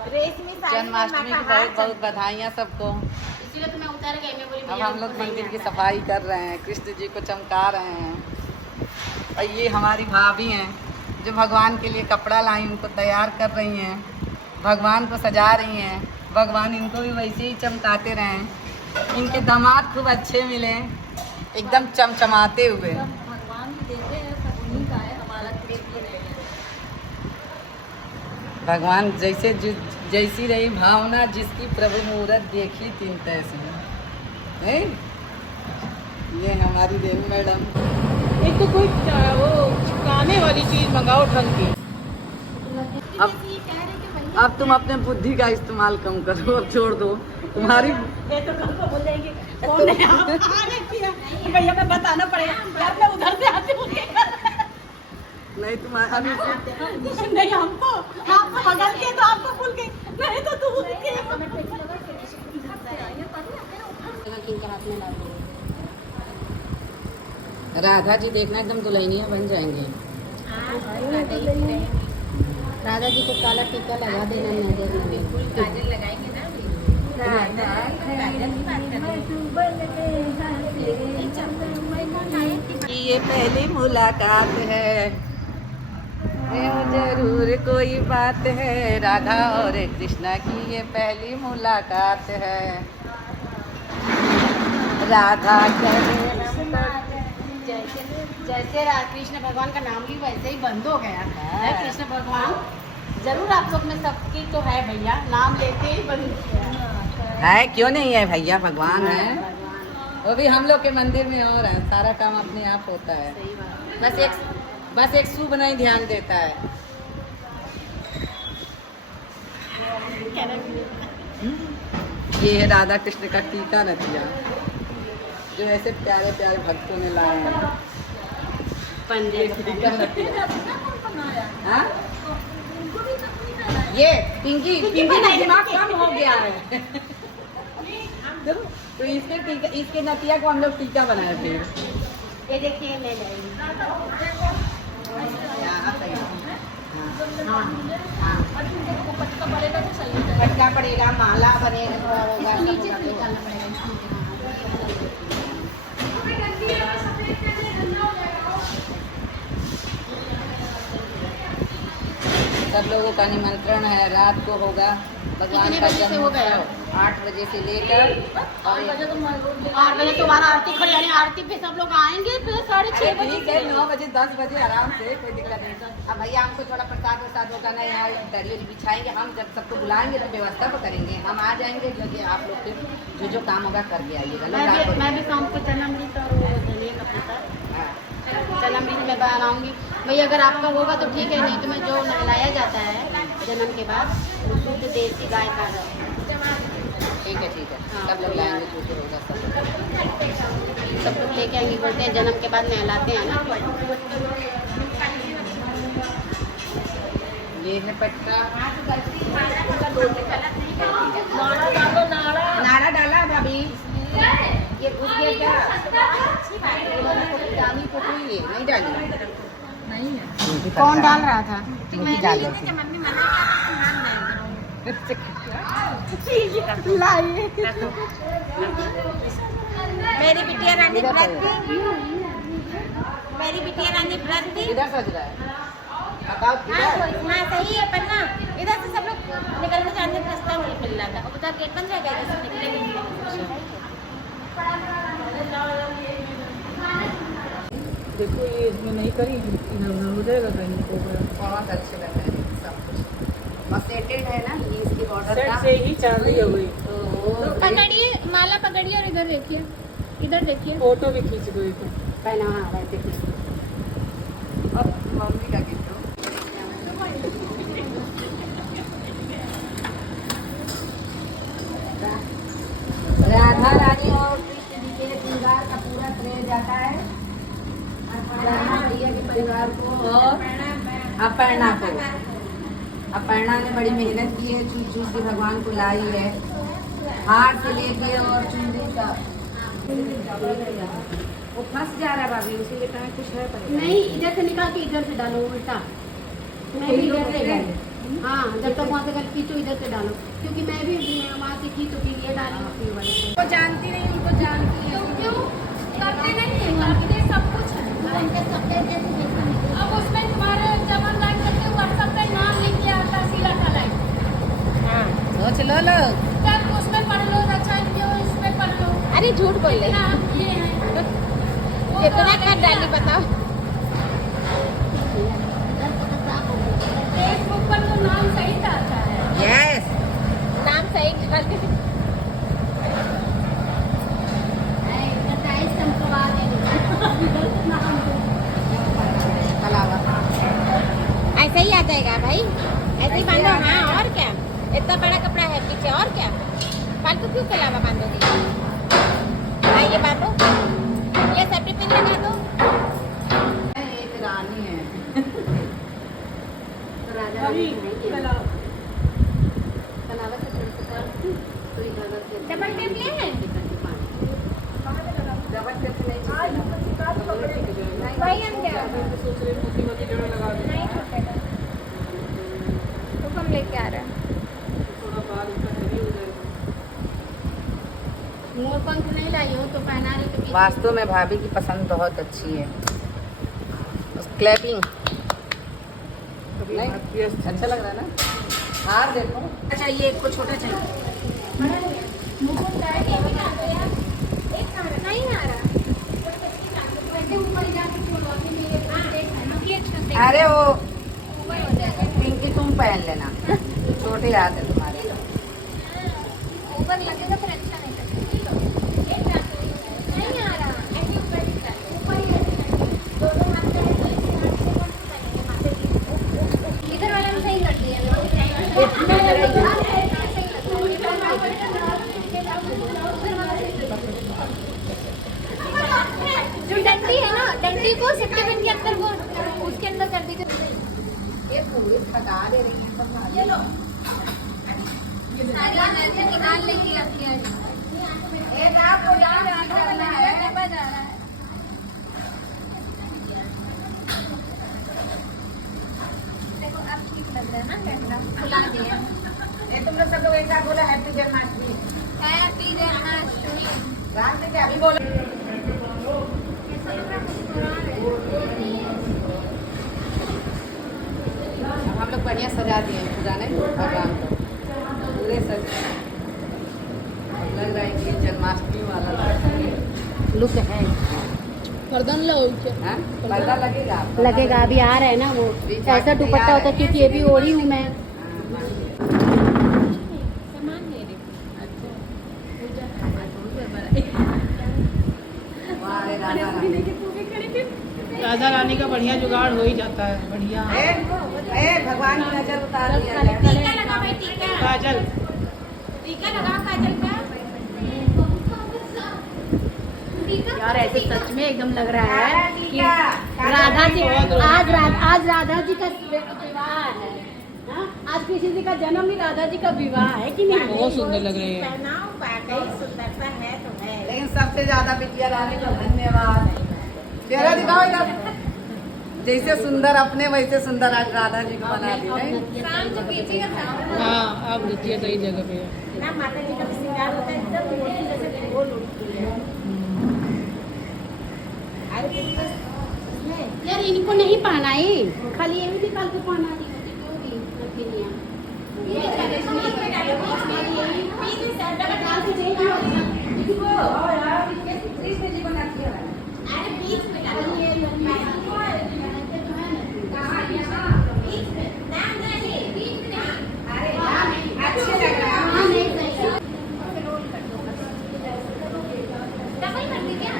जन्माष्टमी की बहुत बहुत बधाइयाँ सबको। इसीलिए तो मैं उतर गई, मैं बोली अब हम लोग मंदिर की सफाई कर रहे हैं, कृष्ण जी को चमका रहे हैं। और ये हमारी भाभी हैं जो भगवान के लिए कपड़ा लाई, उनको तैयार कर रही हैं, भगवान को सजा रही हैं। भगवान इनको भी वैसे ही चमकाते रहें, इनके दामाद खूब अच्छे मिले, एकदम चमचमाते हुए। भगवान भी देते हैं, सब उन्हीं का है, हमारा कृष्ण है। भगवान जैसी रही भावना, जिसकी प्रभु मुहूर्त देखी तीन तैसी है। ये हमारी देवी मैडम। एक तो कोई वो चिपकाने वाली चीज मंगाओ ढंग की। अब तुम अपने बुद्धि का इस्तेमाल कम करो, अब छोड़ दो तुम्हारी। ये तो कल को बोल जाएंगे कौन है आप? भैया मैं बताना पड़ेगा यार, मैं उधर से आते होंगे। नहीं तुम्हारा नहीं हमको बगल के तो आपको भूल गई, नहीं तो तू के हाथ में ला दूंगी। राधा जी देखना एकदम दुल्हनिया बन जाएंगी। राधा जी को काला टीका लगा देना, नजर में बिल्कुल काजल लगाएंगे ना। ये पहली मुलाकात है, जरूर कोई बात है, राधा और कृष्णा की ये पहली मुलाकात है। राधा जैसे कृष्ण भगवान का नाम भी वैसे ही बंद हो गया है। कृष्ण भगवान जरूर आप लोग में सबकी तो है भैया, नाम लेते ही बंद है, क्यों नहीं है भैया, भगवान है। वो भी हम लोग के मंदिर में और है, सारा काम अपने आप होता है। सही बात। बस एक शुभ नहीं ध्यान देता है। ये है राधा कृष्ण का टीका नथिया, जो ऐसे प्यारे प्यारे भक्तों ने लाए हैं। टीका नथिया। हाँ? ये पिंकी का दिमाग कम हो गया है। तो इसके नथिया को हम लोग टीका बनाए थे। ये देखिए ले जाएंगे। पटका पड़ेगा, माला बनेगा, होगा, नीचे से निकालना पड़ेगा। सब लोगों का निमंत्रण है, रात को होगा भगवान का जन्म। 8 बजे से लेकर 8 बजे तुम्हारा आरती खड़ी, यानी आरती पे सब लोग आएंगे, फिर 6:30 बजे। ठीक है, 9 बजे 10 बजे आराम से, कोई दिक्कत नहीं। अब भैया हमको थोड़ा प्रसाद वरसाद होगा ना, यहाँ दरी उरी बिछाएंगे, हम जब सबको बुलाएंगे तो व्यवस्था तो करेंगे। हम आ जाएंगे, क्योंकि आप लोग के जो काम होगा करके आइएगा। मैं भी शाम को जन्मदिन और धनिया का पता जन्मदिन में बनाऊंगी भैया। अगर आपका होगा तो ठीक है, नहीं तो मैं जो नहलाया जाता है जन्म के बाद, वो शुद्ध देसी गाय का है। ठीक है सब लोग लाएंगे, जो जो होगा सब लोग लेके आएंगे, बोलते हैं जन्म के बाद नहलाते हैं ना। ये है पटका। नाड़ा डाला भाभी, ये घुस गया क्या? डाली तो कोई है, नहीं डाली। नहीं है। कौन डाल रहा था? मैं डाल रही थी। मेरी बिटिया रानी व्रत थी, मेरी बिटिया रानी व्रत थी। इधर सज रहा है। हाँ सही है, पर ना इधर से सब लोग निकलने जाने का रास्ता नहीं मिल रहा था, और बता गेट बंद रहेगा, इधर से निकलेंगे। देखो ये इसमें नहीं करी, इधर हो जाएगा कहीं को। बहुत अच्छे लग रहे हैं सब कुछ, और सेटेड है ना, ये इसकी बॉर्डर सेट का। से ही चाल रही है वही। तो पकड़िए, माला पकड़िए और इधर देखिए, इधर देखिए। फोटो भी खींच दो एक। पहना हाँ वैसे देखिए। अब मम्मी का गिफ्ट हो। राधा रानी और कृष्ण जी के श्रृंगार का पूरा श्रेय जाता है राधा भैया के परिवार को और अपर्णा को। अपर्णा ने बड़ी मेहनत की है, चूस चूस के भगवान को लाई है, हार से लेके और चुनरी का। वो फंस जा रहा है भाभी, इसीलिए कहा कुछ है पर नहीं, इधर से निकाल के इधर से डालो उल्टा। मैं भी इधर से डालूं। हाँ, जब तक वहाँ से कर खींचो इधर से डालो, क्योंकि मैं भी वहाँ से खींचो फिर ये डाली फिर वाले से। वो जानती नहीं, उनको जानती है। तो क्यों करते नहीं है, करते सब कुछ है। उनके सबके कैसे देखा नहीं। अब उसमें तुम्हारे जब ऑनलाइन करते हो व्हाट्सएप पे नाम लिख के आता है सीला कलाई। हाँ, सोच लो लोग। तब उसमें पढ़ लो, अच्छा क्यों इसमें पढ़ लो। अरे झूठ बोल रहे इतना हम ये हैं। कितना कर डाली बताओ। फेसबुक पर तो नाम सही था आता है। यस। नाम सही डाल ऐसा ही आ जाएगा भाई, ऐसे ही बांधो। हाँ और क्या, इतना बड़ा कपड़ा है पीछे, और क्या फालतू क्यों के अलावा बांधोगे। हाँ ये बांधो, ये सेफ्टी पिन लगा दो। एक रानी है। तो राजा रानी कलावत से थोड़ी सी कर तो इजाजत से डबल टेप ले हैं? डबल टेप नहीं चाहिए। वही हम क्या नहीं छूटेगा। तो हम लेके आ रहे हैं। मोर पंख नहीं लाई हो तो पहना रही तो वास्तव में भाभी की पसंद बहुत अच्छी है। क्लैपिंग नहीं अच्छा लग रहा है ना। हार देखो। अच्छा ये एक को छोटा चाहिए। मुकुट है, ये भी ना तो यार। एक कमरा नहीं आ रहा। वैसे ऊपर जाके छोड़ो, अभी मेरे पास एक है ना, ये अच्छा देख। अरे वो ऊपर हो जाएगा। पिंकी तुम पहन लेना, छोटे हाथ है तुम्हारे। ऊपर लगेगा फिर अच्छा नहीं लगेगा। एक हाथ नहीं आ रहा, ऐसे ऊपर दिख रहा है। ऊपर ही ऐसे दोनों हाथ से इधर वाला में सही कर दिया। जो डंडी है ना, डंडी को सेफ्टी पिन के अंदर वो उसके अंदर कर दीजिए। ये पूरी थका दे रही है सब। ये लो, सारी एनर्जी निकाल लेंगे आपकी आज। एक आपको याद करना है। डब्बा जा रहा है। देखो अब ठीक लग रहा है ना, डंडा खुला दिया। ये तुम लोग सब लोग एक साथ बोला हैप्पी जन्माष्टमी। हैप्पी जन्माष्टमी। राम से क्या अभी बोलो। हम लोग बढ़िया सजा दिए पूरा नहीं भगवान को, पूरे सज लग रहा है कि जन्माष्टमी वाला लुक है। गर्दन लो हाँ? पर्दा लगेगा आपको? लगेगा, अभी आ रहा है ना वो बीच ऐसा में दुपट्टा तैयार होता है, है। क्योंकि ये भी ओढ़ी हूँ मैं। सामान ले रही। वाह रे राधा रानी। राधा रानी का बढ़िया जुगाड़ हो ही जाता है। बढ़िया ए, भगवान की नजर उतार दिया जाए। टीका लगा भाई, टीका। काजल टीका लगा काजल का। टीका यार ऐसे सच में एकदम लग रहा है कि टीका। राधा जी आज राधा जी का विवाह है। हाँ? आज कृष्ण जी का जन्म ही राधा जी का विवाह है कि नहीं। बहुत सुंदर लग रही है। लेकिन सबसे ज्यादा बिटिया रानी को धन्यवाद। चेहरा दिखाओ इधर। जैसे सुंदर अपने वैसे सुंदर आज राधा जी को बना दी नहीं? शाम को कीजिएगा शाम को। हाँ आप देखिए सही जगह पे है। ना माता जी का श्रृंगार होता है एकदम मूर्ति जैसे गोल उठती है। यार इनको नहीं पहना है, खाली यही निकाल के पहना दी होती क्यों भी नथुनिया। कृष्ण जी को नाच किया है। अरे बीच में डालिए अच्छे लग रहा है। डबल कर दी क्या?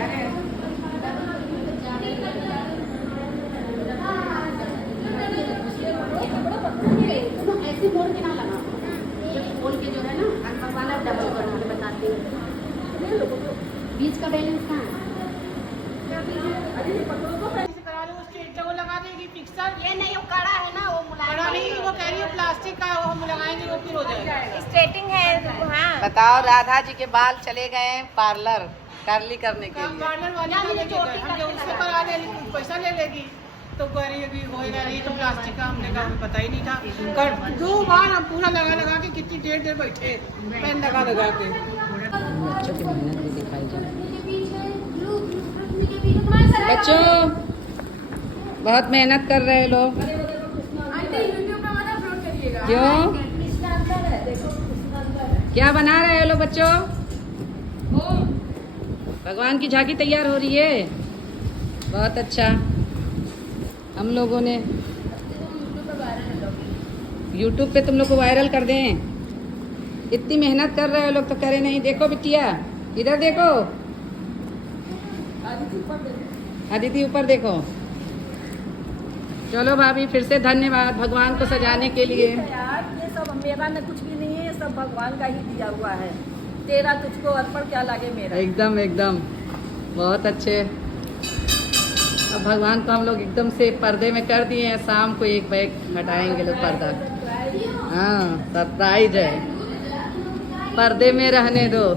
ऐसे मोड़ के ना लगा, जब खोल के जो है ना अनपढ़ वाला डबल कर के बताती हूँ। बीच का बैलेंस कहाँ है? करा लो उसके वो लगा देगी फिक्सर। ये नहीं वो कड़ा है ना, वो कड़ा नहीं, वो कह रही है प्लास्टिक का वो हम लगाएंगे वो फिर हो जाएगा। स्ट्रेटिंग है। हाँ, बताओ राधा जी के बाल चले गए पार्लर कर्ली करने के लिए। पार्लर वाले का लेके गए, हम जो उससे करा ले पैसा ले लेगी। तो कह रही है कि होएगा नहीं, तो प्लास्टिक का हमने कहा हमें पता ही नहीं था। कर 2 बार हम पूरा लगा लगा के कितनी देर बैठे पेन लगा लगा के। बच्चों की मेहनत भी दिखाई जाए। बच्चों बच्चों बहुत मेहनत कर रहे हैं लोग। क्यों? क्या बना रहे हो लोग बच्चों? भगवान की झांकी तैयार हो रही है। बहुत अच्छा। हम लोगों ने YouTube पे तुम लोग को वायरल कर दें। इतनी मेहनत कर रहे हो लोग तो करे नहीं। देखो बिटिया, इधर देखो, अदिति ऊपर देखो। चलो भाभी, फिर से धन्यवाद भगवान को सजाने के लिए। यार ये सब मेरा न कुछ भी नहीं है, ये सब भगवान का ही दिया हुआ है। तेरा तुझको अर्पण क्या लगे मेरा। एकदम एकदम बहुत अच्छे। अब भगवान को हम लोग एकदम से पर्दे में कर दिए हैं। शाम को एक बैग हटाएंगे लोग पर्दा। हाँ, सरप्राइज है, पर्दे में रहने दो।